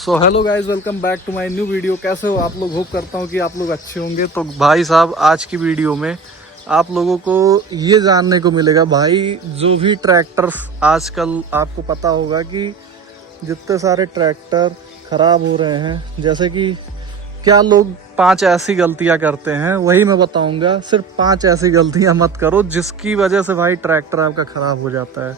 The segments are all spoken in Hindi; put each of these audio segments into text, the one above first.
So hello guys, welcome back to my new video. कैसे हो आप लोग? होप करता हूँ कि आप लोग अच्छे होंगे। तो भाई साहब, आज की वीडियो में आप लोगों को ये जानने को मिलेगा भाई, जो भी ट्रैक्टर्स आजकल आपको पता होगा कि जितने सारे ट्रैक्टर ख़राब हो रहे हैं, जैसे कि क्या लोग 5 ऐसी गलतियां करते हैं, वही मैं बताऊंगा। सिर्फ 5 ऐसी गलतियां मत करो जिसकी वजह से भाई ट्रैक्टर आपका ख़राब हो जाता है।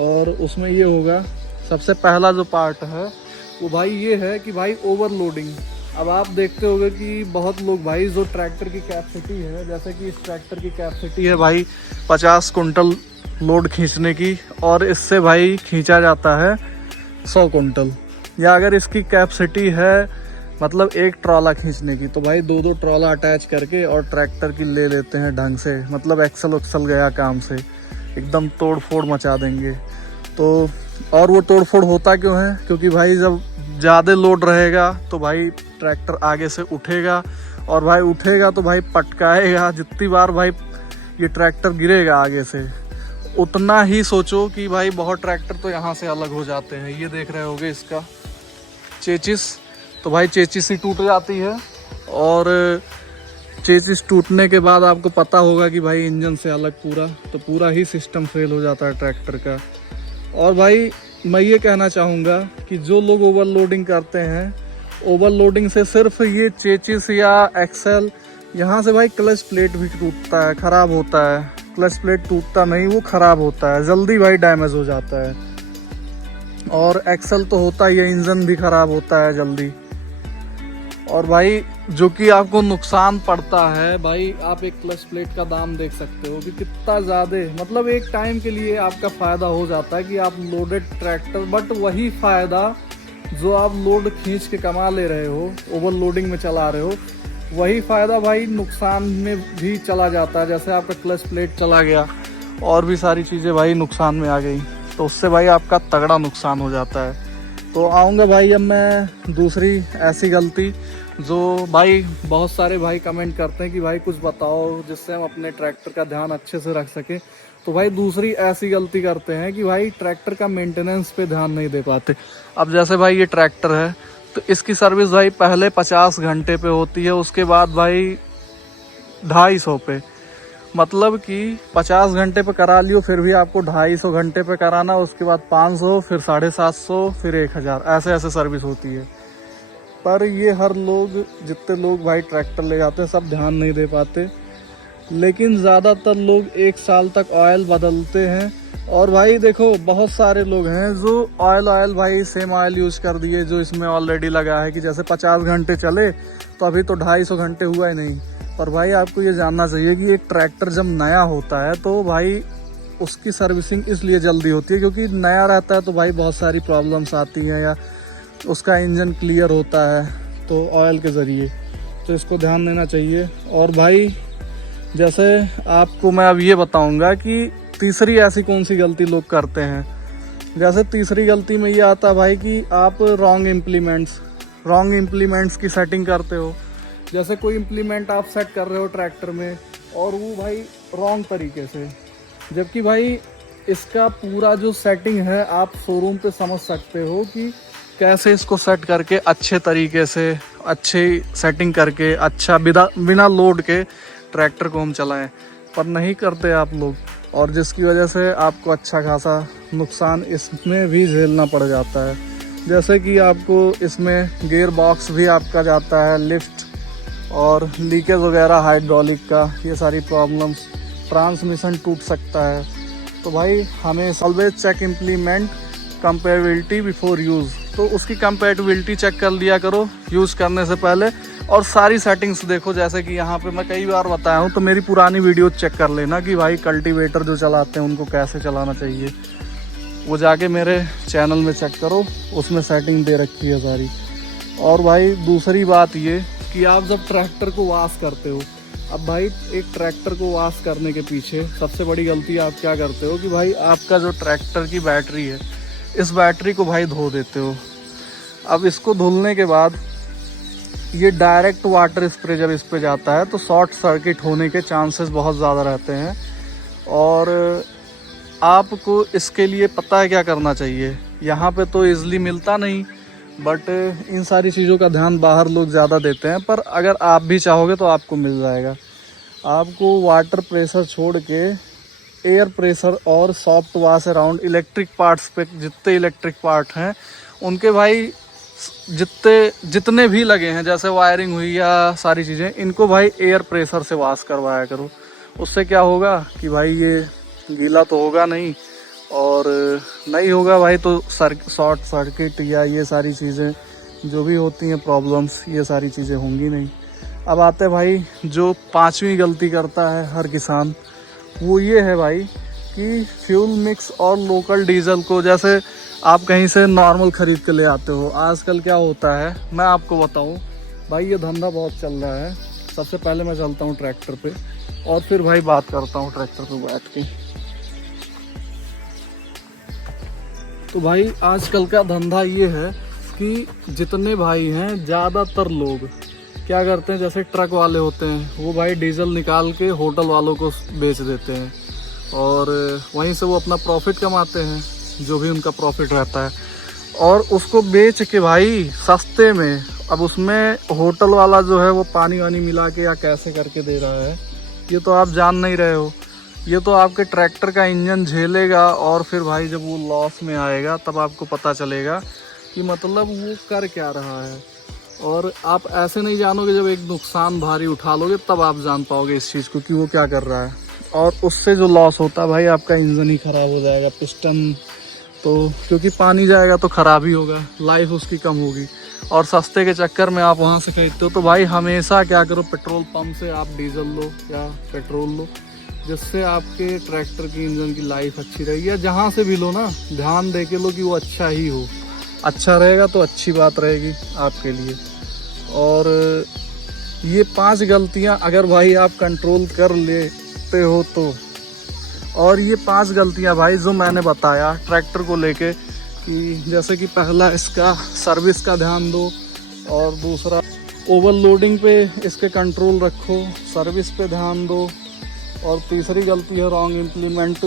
और उसमें ये होगा, सबसे पहला जो पार्ट है वो भाई ये है कि भाई ओवरलोडिंग। अब आप देखते होंगे कि बहुत लोग भाई, जो ट्रैक्टर की कैपेसिटी है, जैसे कि इस ट्रैक्टर की कैपेसिटी है भाई 50 कुंटल लोड खींचने की, और इससे भाई खींचा जाता है 100 कुंटल। या अगर इसकी कैपेसिटी है मतलब एक ट्रॉला खींचने की, तो भाई 2-2 ट्रॉला अटैच करके और ट्रैक्टर की ले लेते हैं ढंग से, मतलब एक्सल उक्सल गया काम से, एकदम तोड़ फोड़ मचा देंगे। तो और वो तोड़ फोड़ होता क्यों है? क्योंकि भाई जब ज़्यादा लोड रहेगा तो भाई ट्रैक्टर आगे से उठेगा, और भाई उठेगा तो भाई पटकाएगा। जितनी बार भाई ये ट्रैक्टर गिरेगा आगे से, उतना ही सोचो कि भाई बहुत ट्रैक्टर तो यहाँ से अलग हो जाते हैं। ये देख रहे होगे इसका चेचिस, तो भाई चेचिस ही टूट जाती है, और चेचिस टूटने के बाद आपको पता होगा कि भाई इंजन से अलग पूरा ही सिस्टम फेल हो जाता है ट्रैक्टर का। और भाई मैं ये कहना चाहूँगा कि जो लोग ओवरलोडिंग करते हैं, ओवरलोडिंग से सिर्फ ये चेचिस या एक्सेल, यहाँ से भाई क्लच प्लेट भी टूटता है, ख़राब होता है। क्लच प्लेट टूटता नहीं, वो ख़राब होता है, जल्दी भाई डैमेज हो जाता है। और एक्सेल तो होता ही है, इंजन भी ख़राब होता है जल्दी। और भाई जो कि आपको नुकसान पड़ता है, भाई आप एक क्लच प्लेट का दाम देख सकते हो कि कितना ज़्यादा, मतलब एक टाइम के लिए आपका फ़ायदा हो जाता है कि आप लोडेड ट्रैक्टर, बट वही फ़ायदा जो आप लोड खींच के कमा ले रहे हो, ओवरलोडिंग में चला रहे हो, वही फ़ायदा भाई नुकसान में भी चला जाता है। जैसे आपका क्लच प्लेट चला गया और भी सारी चीज़ें भाई नुकसान में आ गई, तो उससे भाई आपका तगड़ा नुकसान हो जाता है। तो आऊँगा भाई अब मैं दूसरी ऐसी गलती, जो भाई बहुत सारे भाई कमेंट करते हैं कि भाई कुछ बताओ जिससे हम अपने ट्रैक्टर का ध्यान अच्छे से रख सकें। तो भाई दूसरी ऐसी गलती करते हैं कि भाई ट्रैक्टर का मेंटेनेंस पे ध्यान नहीं दे पाते। अब जैसे भाई ये ट्रैक्टर है, तो इसकी सर्विस भाई पहले 50 घंटे पे होती है, उसके बाद भाई 250 पे, मतलब कि 50 घंटे पे करा लियो, फिर भी आपको 250 घंटे पे कराना, उसके बाद 500, फिर 750, फिर 1000, ऐसे सर्विस होती है। पर ये हर लोग, जितने लोग भाई ट्रैक्टर ले जाते हैं, सब ध्यान नहीं दे पाते। लेकिन ज़्यादातर लोग 1 साल तक ऑयल बदलते हैं। और भाई देखो, बहुत सारे लोग हैं जो ऑयल भाई सेम ऑयल यूज़ कर दिए जो इसमें ऑलरेडी लगा है, कि जैसे 50 घंटे चले तो अभी तो 250 घंटे हुआ ही नहीं। पर भाई आपको ये जानना चाहिए कि एक ट्रैक्टर जब नया होता है तो भाई उसकी सर्विसिंग इसलिए जल्दी होती है क्योंकि नया रहता है, तो भाई बहुत सारी प्रॉब्लम्स आती हैं, या उसका इंजन क्लियर होता है तो ऑयल के ज़रिए, तो इसको ध्यान देना चाहिए। और भाई जैसे आपको मैं अब ये बताऊंगा कि तीसरी ऐसी कौन सी गलती लोग करते हैं। जैसे तीसरी गलती में ये आता है भाई कि आप रॉन्ग इम्प्लीमेंट्स की सेटिंग करते हो। जैसे कोई इम्प्लीमेंट आप सेट कर रहे हो ट्रैक्टर में, और वो भाई रॉन्ग तरीके से, जबकि भाई इसका पूरा जो सेटिंग है आप शोरूम पे समझ सकते हो कि कैसे इसको सेट करके अच्छे तरीके से, अच्छी सेटिंग करके, अच्छा बिना लोड के ट्रैक्टर को हम चलाएं। पर नहीं करते आप लोग, और जिसकी वजह से आपको अच्छा खासा नुकसान इसमें भी झेलना पड़ जाता है। जैसे कि आपको इसमें गियर बॉक्स भी आपका जाता है, लिफ्ट और लीकेज वगैरह हाइड्रोलिक का, ये सारी प्रॉब्लम्स, ट्रांसमिशन टूट सकता है। तो भाई हमें always check implement compatibility before use, तो उसकी कंपेटेबिलिटी चेक कर लिया करो यूज़ करने से पहले, और सारी सेटिंग्स देखो। जैसे कि यहाँ पे मैं कई बार बताया हूँ, तो मेरी पुरानी वीडियो चेक कर लेना कि भाई कल्टीवेटर जो चलाते हैं उनको कैसे चलाना चाहिए, वो जाके मेरे चैनल में चेक करो, उसमें सेटिंग दे रखी है सारी। और भाई दूसरी बात ये कि आप जब ट्रैक्टर को वॉश करते हो, अब भाई एक ट्रैक्टर को वॉश करने के पीछे सबसे बड़ी गलती आप क्या करते हो कि भाई आपका जो ट्रैक्टर की बैटरी है, इस बैटरी को भाई धो देते हो। अब इसको धुलने के बाद ये डायरेक्ट वाटर स्प्रे जब इस पे जाता है तो शॉर्ट सर्किट होने के चांसेस बहुत ज़्यादा रहते हैं। और आपको इसके लिए पता है क्या करना चाहिए। यहाँ पे तो ईज़िली मिलता नहीं, बट इन सारी चीज़ों का ध्यान बाहर लोग ज़्यादा देते हैं, पर अगर आप भी चाहोगे तो आपको मिल जाएगा। आपको वाटर प्रेशर छोड़ के एयर प्रेशर और soft wash around electric parts पे, जितने इलेक्ट्रिक पार्ट हैं उनके भाई जितने भी लगे हैं, जैसे वायरिंग हुई या सारी चीज़ें, इनको भाई एयर प्रेशर से वॉश करवाया करो। उससे क्या होगा कि भाई ये गीला तो होगा नहीं, और नहीं होगा भाई तो शॉर्ट सर्किट या ये सारी चीज़ें जो भी होती हैं प्रॉब्लम्स, ये सारी चीज़ें होंगी नहीं। अब आते हैं भाई जो 5वीं गलती करता है हर किसान, वो ये है भाई कि फ्यूल मिक्स और लोकल डीजल को, जैसे आप कहीं से नॉर्मल ख़रीद के ले आते हो। आजकल क्या होता है मैं आपको बताऊं भाई, ये धंधा बहुत चल रहा है। सबसे पहले मैं चलता हूँ ट्रैक्टर पे और फिर भाई बात करता हूँ ट्रैक्टर पे बैठ के। तो भाई आजकल का धंधा ये है कि जितने भाई हैं ज़्यादातर लोग क्या करते हैं, जैसे ट्रक वाले होते हैं वो भाई डीजल निकाल के होटल वालों को बेच देते हैं और वहीं से वो अपना प्रॉफिट कमाते हैं, जो भी उनका प्रॉफिट रहता है, और उसको बेच के भाई सस्ते में, अब उसमें होटल वाला जो है वो पानी वानी मिला के या कैसे करके दे रहा है ये तो आप जान नहीं रहे हो। ये तो आपके ट्रैक्टर का इंजन झेलेगा और फिर भाई जब वो लॉस में आएगा तब आपको पता चलेगा कि मतलब वो कर क्या रहा है। और आप ऐसे नहीं जानोगे, जब एक नुकसान भारी उठा लोगे तब आप जान पाओगे इस चीज़ को कि वो क्या कर रहा है। और उससे जो लॉस होता है भाई, आपका इंजन ही ख़राब हो जाएगा, पिस्टन तो, क्योंकि पानी जाएगा तो ख़राब ही होगा, लाइफ उसकी कम होगी। और सस्ते के चक्कर में आप वहाँ से खरीदते हो। तो भाई हमेशा क्या करो, पेट्रोल पंप से आप डीजल लो या पेट्रोल लो, जिससे आपके ट्रैक्टर की इंजन की लाइफ अच्छी रहेगी। या जहाँ से भी लो ना, ध्यान दे के लो कि वो अच्छा ही हो, अच्छा रहेगा तो अच्छी बात रहेगी आपके लिए। और ये 5 गलतियाँ अगर भाई आप कंट्रोल कर लेते हो तो, और ये 5 गलतियाँ भाई जो मैंने बताया ट्रैक्टर को लेके, कि जैसे कि पहला इसका सर्विस का ध्यान दो, और दूसरा ओवरलोडिंग पे इसके कंट्रोल रखो, सर्विस पे ध्यान दो, और तीसरी गलती है रॉन्ग इम्प्लीमेंट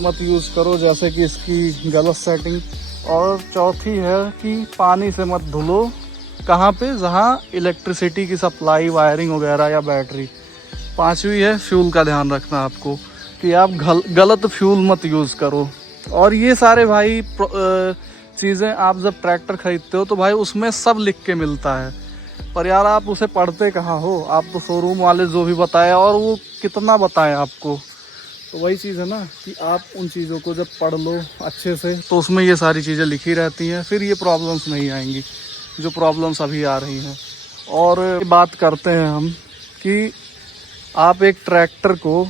मत यूज़ करो, जैसे कि इसकी गलत सेटिंग, और चौथी है कि पानी से मत धुलो, कहाँ पे, जहाँ इलेक्ट्रिसिटी की सप्लाई, वायरिंग वगैरह या बैटरी। 5वीं है फ्यूल का ध्यान रखना आपको, कि आप गलत फ्यूल मत यूज़ करो। और ये सारे भाई चीज़ें आप जब ट्रैक्टर ख़रीदते हो तो भाई उसमें सब लिख के मिलता है, पर यार आप उसे पढ़ते कहाँ हो। आप तो शोरूम वाले जो भी बताया, और वो कितना बताएं आपको, तो वही चीज़ है ना कि आप उन चीज़ों को जब पढ़ लो अच्छे से तो उसमें ये सारी चीज़ें लिखी रहती हैं, फिर ये प्रॉब्लम्स नहीं आएंगी जो प्रॉब्लम्स अभी आ रही हैं। और बात करते हैं हम कि आप एक ट्रैक्टर को,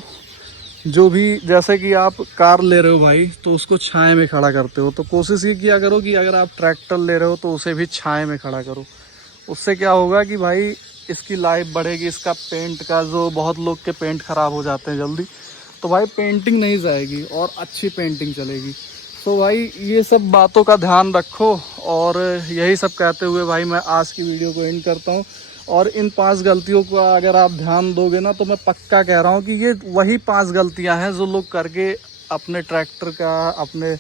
जो भी, जैसे कि आप कार ले रहे हो भाई तो उसको छाया में खड़ा करते हो, तो कोशिश ये किया करो कि अगर आप ट्रैक्टर ले रहे हो तो उसे भी छाया में खड़ा करो। उससे क्या होगा कि भाई इसकी लाइफ बढ़ेगी, इसका पेंट का, जो बहुत लोग के पेंट ख़राब हो जाते हैं जल्दी, तो भाई पेंटिंग नहीं जाएगी और अच्छी पेंटिंग चलेगी। तो भाई ये सब बातों का ध्यान रखो, और यही सब कहते हुए भाई मैं आज की वीडियो को एंड करता हूँ। और इन 5 गलतियों को अगर आप ध्यान दोगे ना, तो मैं पक्का कह रहा हूँ कि ये वही 5 गलतियाँ हैं जो लोग करके अपने ट्रैक्टर का, अपने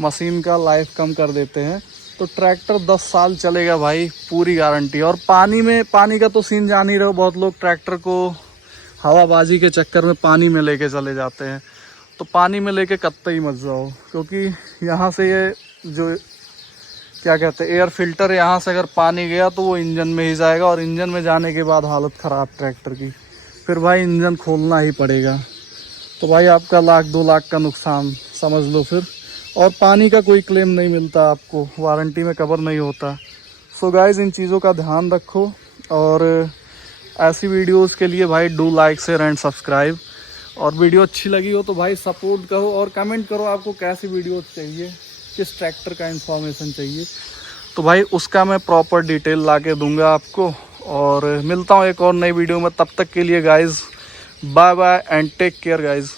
मशीन का लाइफ कम कर देते हैं। तो ट्रैक्टर 10 साल चलेगा भाई, पूरी गारंटी। और पानी का तो सीन जान ही रहे हो, बहुत लोग ट्रैक्टर को हवाबाजी के चक्कर में पानी में लेके चले जाते हैं। तो पानी में लेके कतई मत जाओ, क्योंकि यहाँ से ये जो क्या कहते हैं एयर फिल्टर, यहाँ से अगर पानी गया तो वो इंजन में ही जाएगा, और इंजन में जाने के बाद हालत ख़राब ट्रैक्टर की, फिर भाई इंजन खोलना ही पड़ेगा। तो भाई आपका 1-2 लाख का नुकसान समझ लो फिर। और पानी का कोई क्लेम नहीं मिलता आपको, वारंटी में कवर नहीं होता। सो गाइज इन चीज़ों का ध्यान रखो, और ऐसी वीडियोस के लिए भाई do like, share and subscribe. और वीडियो अच्छी लगी हो तो भाई सपोर्ट करो, और कमेंट करो आपको कैसी वीडियो चाहिए, किस ट्रैक्टर का इंफॉर्मेशन चाहिए, तो भाई उसका मैं प्रॉपर डिटेल ला के दूंगा आपको। और मिलता हूँ एक और नई वीडियो में, तब तक के लिए guys bye bye and take care guys.